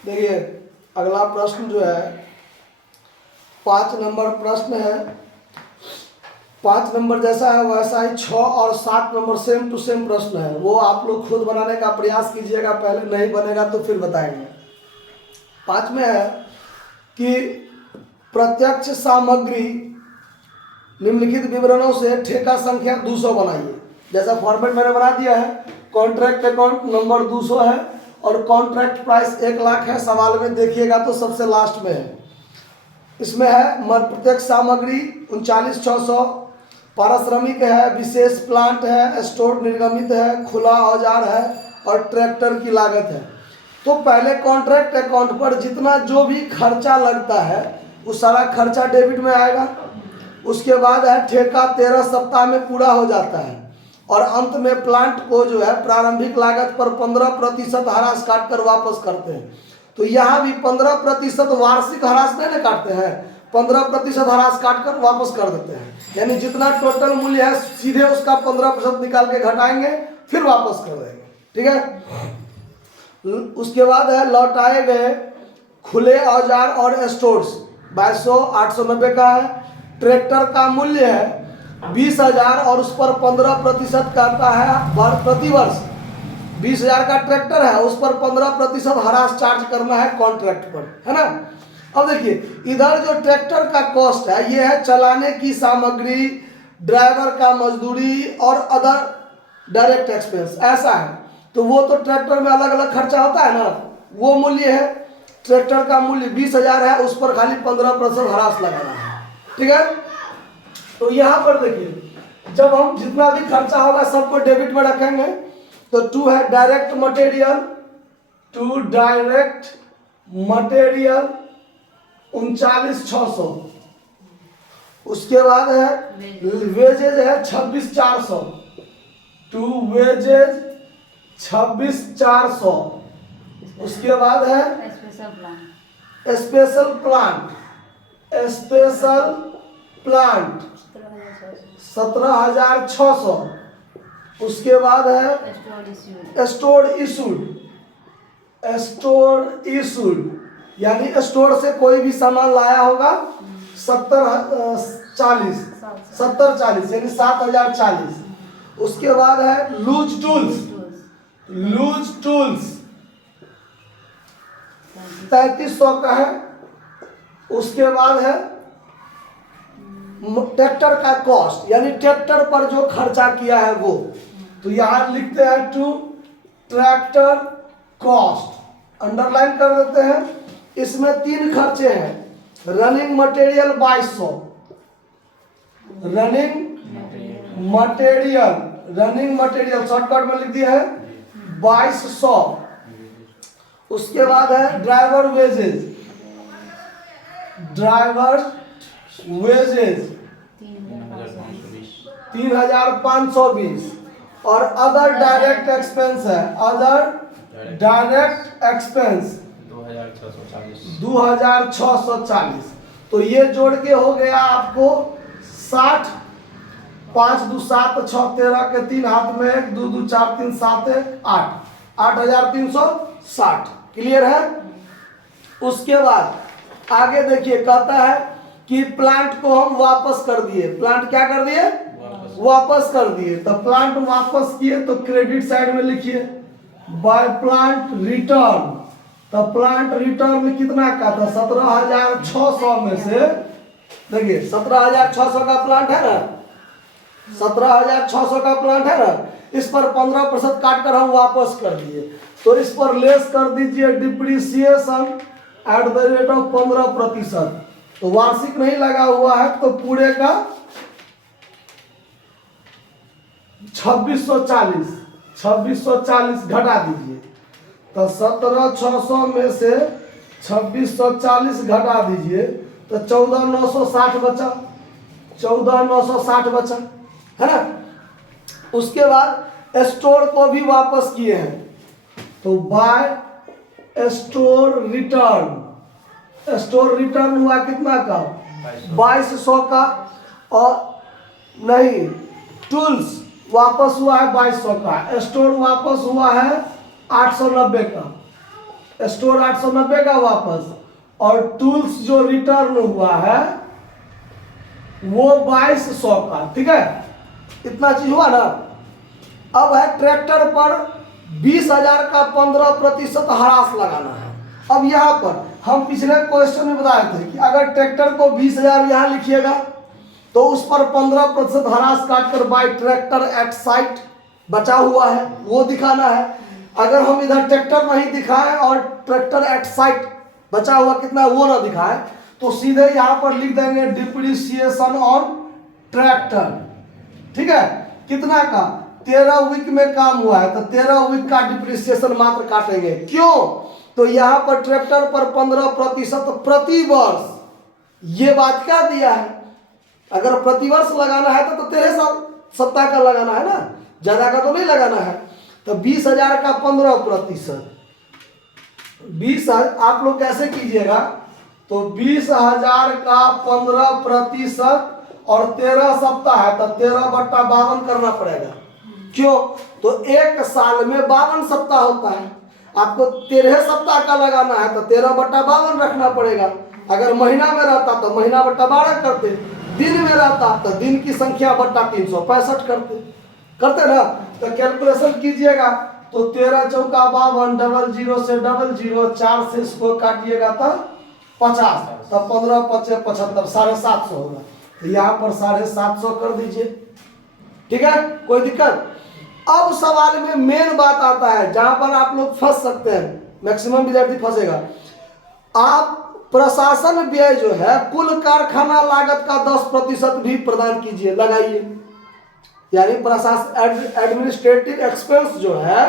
देखिए अगला प्रश्न जो है 5 नंबर प्रश्न है। 5 नंबर जैसा है वैसा ही 6 और 7 नंबर सेम टू सेम प्रश्न है। वो आप लोग खुद बनाने का प्रयास कीजिएगा, पहले नहीं बनेगा तो फिर बताएंगे। 5 में है कि प्रत्यक्ष सामग्री निम्नलिखित विवरणों से ठेका संख्या 200 बनाइए। जैसा फॉर्मेट मैंने बना दिया है, कॉन्ट्रैक्ट अकाउंट नंबर 200 है और कॉन्ट्रैक्ट प्राइस 1 लाख है। सवाल में देखिएगा तो सबसे लास्ट में है, इसमें है प्रत्यक्ष सामग्री 39,600, पारिश्रमिक है, विशेष प्लांट है, स्टोर निर्गमित है, खुला औजार है और ट्रैक्टर की लागत है। तो पहले कॉन्ट्रैक्ट अकाउंट पर जितना जो भी खर्चा लगता है वो सारा खर्चा डेबिट में आएगा। उसके बाद है ठेका 13 सप्ताह में पूरा हो जाता है और अंत में प्लांट को जो है प्रारंभिक लागत पर 15% ह्रास काट कर वापस करते हैं। तो यहाँ भी 15% वार्षिक ह्रास नहीं काटते हैं, 15% ह्रास काट कर वापस कर देते हैं। यानी जितना टोटल मूल्य है सीधे उसका 15% निकाल के घटाएंगे फिर वापस कर देंगे। ठीक है। उसके बाद है लौटाए गए खुले औजार और स्टोर्स 22,890 का है। ट्रैक्टर का मूल्य है 20,000 और उस पर 15% करता है प्रति वर्ष। 20,000 का ट्रैक्टर है, उस पर 15% ह्रास चार्ज करना है कॉन्ट्रैक्ट पर, है ना। अब देखिए इधर जो ट्रैक्टर का कॉस्ट है ये है चलाने की सामग्री, ड्राइवर का मजदूरी और अदर डायरेक्ट एक्सपेंस, ऐसा है। तो वो तो ट्रैक्टर में अलग अलग खर्चा होता है ना, वो मूल्य है। ट्रैक्टर का मूल्य 20,000 है, उस पर खाली 15% ह्रास लगाना है। ठीक है। तो यहाँ पर देखिए जब हम जितना भी खर्चा होगा सबको डेबिट में रखेंगे। तो 2 है डायरेक्ट मटेरियल, 2 डायरेक्ट मटेरियल 39,600। उसके बाद है वेजेज है 26,400, 2 वेजेज 26,400। उसके बाद है स्पेशल प्लांट 17,600। उसके बाद है स्टोर इशूड यानी स्टोर से कोई भी सामान लाया होगा 70,40 यानी 7,040। उसके बाद है लूज टूल्स 3,300 का है। उसके बाद है ट्रैक्टर का कॉस्ट यानी ट्रैक्टर पर जो खर्चा किया है वो। तो यहाँ लिखते हैं टू ट्रैक्टर कॉस्ट, अंडरलाइन कर देते हैं। इसमें 3 खर्चे हैं। Running material 2200, running material shortcut में लिख दिया है 2200। उसके बाद है ड्राइवर वेजेज 3,520 और अदर डायरेक्ट एक्सपेंस है, अदर डायरेक्ट एक्सपेंस 2,640। तो ये जोड़ के हो गया आपको 60, 5 2 7 6 13 के 3 हाथ में 1 2 2 4 3 7 8 8,360। क्लियर है। उसके बाद आगे देखिए कहता है कि प्लांट को हम वापस कर दिए। प्लांट क्या कर दिए? वापस कर दिए। तो प्लांट वापस किए तो क्रेडिट साइड में लिखिए बाय प्लांट रिटर्न। तो प्लांट रिटर्न कितना का था? 17,600 में से देखिए 17,600 का प्लांट है ना, 17,600 का प्लांट है ना, इस पर 15% काट कर हम वापस कर दिए। तो इस पर लेस कर दीजिए depreciation at the rate of 15%। तो वार्षिक नहीं लगा हुआ है तो पूरे का 2640 घटा दीजिए। तो 17,600 में से 2640 घटा दीजिए तो 14,960 बचा, 14,960 बचा, है ना। उसके बाद स्टोर को भी वापस किए हैं तो बाय स्टोर रिटर्न हुआ कितना का? 2200 का। और नहीं, टूल्स वापस हुआ है 2200 का, स्टोर वापस हुआ है 890 का। स्टोर 890 का वापस, और टूल्स जो रिटर्न हुआ है वो 2200 का। ठीक है, इतना चीज हुआ ना। अब है ट्रैक्टर पर 20,000 का 15% हरास लगाना है। अब यहाँ पर हम पिछले क्वेश्चन में बताए थे कि अगर ट्रैक्टर को 20,000 यहाँ लिखिएगा तो उस पर 15% हरास काटकर बाई ट्रैक्टर एट साइट बचा हुआ है वो दिखाना है। अगर हम इधर ट्रैक्टर नहीं दिखाएं और ट्रैक्टर एट साइट बचा हुआ कितना है वो ना दिखाएं, तो सीधे यहाँ पर लिख देंगे डिप्रिसिएशन ऑन ट्रैक्टर। ठीक है, कितना का 13 वीक में काम हुआ है तो 13 वीक का डिप्रिसिएशन मात्र काटेंगे। क्यों? तो यहाँ पर ट्रैक्टर पर 15% प्रति वर्ष, ये बात क्या दिया है। अगर प्रति वर्ष लगाना है तो 13 सप्ताह का लगाना है ना, ज्यादा का तो नहीं लगाना है। तो 20,000 का 15%, 20 आप लोग कैसे कीजिएगा, तो 20,000 का 15% और 13 सप्ताह है तो 13/52 करना पड़ेगा। क्यों? तो एक साल में 52 सप्ताह होता है, आपको 13 सप्ताह का लगाना है तो 13/52 रखना पड़ेगा। अगर महीना में रहता तो महीना बट्टा 12 करते, दिन में रहता तो दिन की संख्या बट्टा 365 करते ना। तो कैलकुलेशन कीजिएगा तो 13 चौका 52, 00 से 00, 4 से इसको काटिएगा तो 50, तब 15 5 75, 750 होगा। तो यहाँ पर 750 कर दीजिए। ठीक है, कोई दिक्कत? अब सवाल में मेन बात आता है जहां पर आप लोग फंस सकते हैं, मैक्सिमम विद्यार्थी फंसेगा। आप प्रशासन व्यय जो है कुल कारखाना लागत का 10% भी प्रदान कीजिए, लगाइए। यानी प्रशासन एडमिनिस्ट्रेटिव एक्सपेंस जो है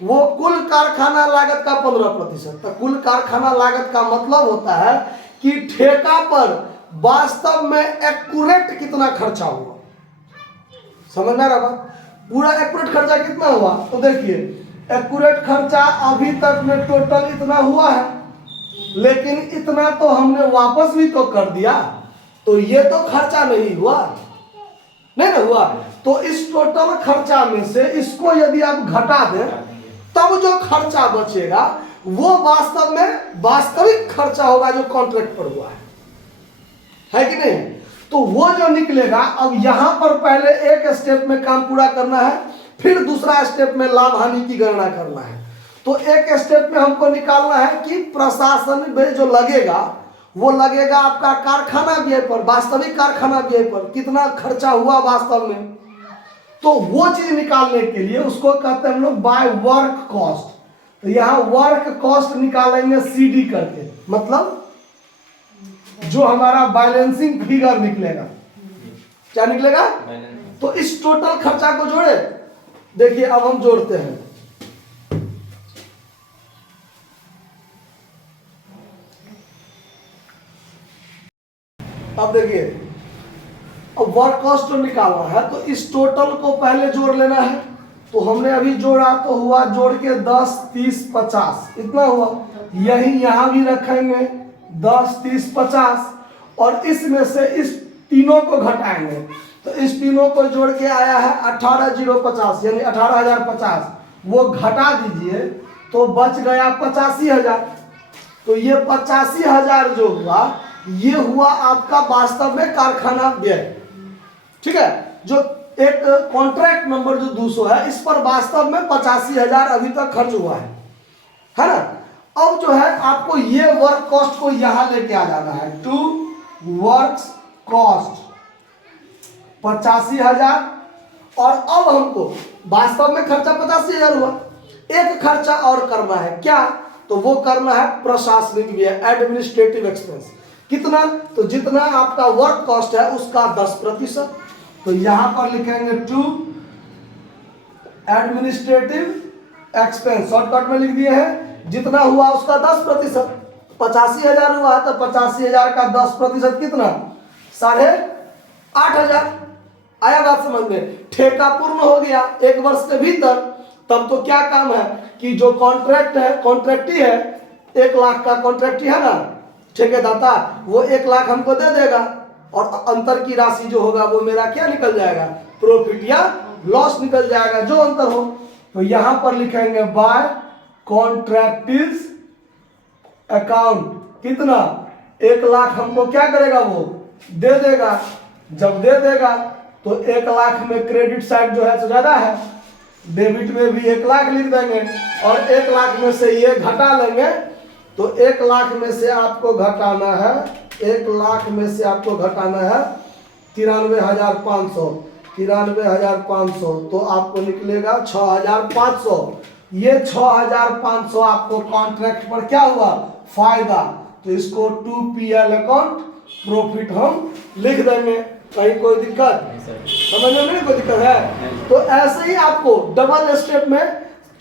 वो कुल कारखाना लागत का 15%। तो कुल कारखाना लागत का मतलब होता है कि ठेका पर वास्तव में एक्यूरेट कितना खर्चा हुआ। समझ में आ रहा बात? पूरा एक्यूरेट खर्चा कितना हुआ, तो देखिए एक्यूरेट खर्चा अभी तक में टोटल इतना हुआ है, लेकिन इतना तो हमने वापस भी तो कर दिया, तो ये तो खर्चा नहीं हुआ, नहीं ना हुआ। तो इस टोटल खर्चा में से इसको यदि आप घटा दें तब जो खर्चा बचेगा वो वास्तव में वास्तविक खर्चा होगा जो कॉन्ट्रैक्ट पर हुआ है कि नहीं? तो वो जो निकलेगा, अब यहां पर पहले एक स्टेप में काम पूरा करना है, फिर दूसरा स्टेप में लाभ हानि की गणना करना है। तो एक स्टेप में हमको निकालना है कि प्रशासन में जो लगेगा वो लगेगा आपका कारखाना व्यय पर, वास्तविक कारखाना व्यय पर कितना खर्चा हुआ वास्तव में। तो वो चीज निकालने के लिए उसको कहते हैं हम लोग बाय वर्क कॉस्ट। तो यहाँ वर्क कॉस्ट निकालेंगे सीडी करके, मतलब जो हमारा बैलेंसिंग फिगर निकलेगा। क्या निकलेगा? तो इस टोटल खर्चा को जोड़े। देखिए अब हम जोड़ते हैं। अब देखिए, अब वर्क कॉस्ट जो निकालना है तो इस टोटल को पहले जोड़ लेना है। तो हमने अभी जोड़ा तो हुआ, जोड़ के 10, 30, 50 इतना हुआ। यही यहां भी रखेंगे 10, 30, 50, और इसमें से इस तीनों को घटाएंगे। तो इस तीनों को जोड़ के आया है 18,050 यानी 18,050, वो घटा दीजिए तो बच गया 85,000। तो ये 85,000 जो हुआ ये हुआ आपका वास्तव में कारखाना व्यय। ठीक है, जो एक कॉन्ट्रैक्ट नंबर जो 200 है इस पर वास्तव में 85,000 अभी तक खर्च हुआ है ना। अब जो है आपको ये वर्क कॉस्ट को यहां लेके आ जाना है, टू वर्क कॉस्ट 85,000। और अब हमको वास्तव में खर्चा 85,000 हुआ, एक खर्चा और करना है। क्या? तो वो करना है प्रशासनिक व्यय, एडमिनिस्ट्रेटिव एक्सपेंस। कितना? तो जितना आपका वर्क कॉस्ट है उसका 10%। तो यहां पर लिखेंगे टू एडमिनिस्ट्रेटिव एक्सपेंस, शॉर्टकट में लिख दिए हैं। जितना हुआ उसका 10%, 85,000 हुआ तो 85,000 का 10% कितना? 8,500। आया बात समझ में? ठेका पूर्ण हो गया 1 वर्ष के भीतर। तब तो क्या काम है कि जो कॉन्ट्रैक्ट है, कॉन्ट्रैक्टी है, 1 लाख का कॉन्ट्रैक्टी है ना ठेकेदाता, वो 1 लाख हमको दे देगा और अंतर की राशि जो होगा वो मेरा क्या निकल जाएगा? प्रॉफिट या लॉस निकल जाएगा, जो अंतर हो। तो यहां पर लिखेंगे बाय कॉन्ट्रैक्टिव अकाउंट कितना 1 लाख हमको क्या करेगा वो दे देगा। जब दे देगा तो 1 लाख में क्रेडिट साइड जो है तो ज्यादा है, डेबिट में भी 1 लाख लिख देंगे और 1 लाख में से ये घटा लेंगे। तो 1 लाख में से आपको घटाना है 1 लाख में से आपको घटाना है 93,500 93,500 तो आपको निकलेगा 6,500। ये 6,500 आपको कॉन्ट्रैक्ट पर क्या हुआ फायदा, तो इसको 2PL अकाउंट प्रॉफिट हम लिख देंगे। कहीं कोई दिक्कत समझने में कोई दिक्कत है? तो ऐसे ही आपको डबल स्टेप में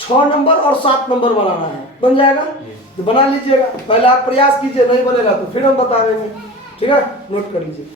6 नंबर और 7 नंबर बनाना है, बन जाएगा तो बना लीजिएगा। पहले आप प्रयास कीजिए, नहीं बनेगा तो फिर हम बता देंगे, ठीक है, नोट कर लीजिए।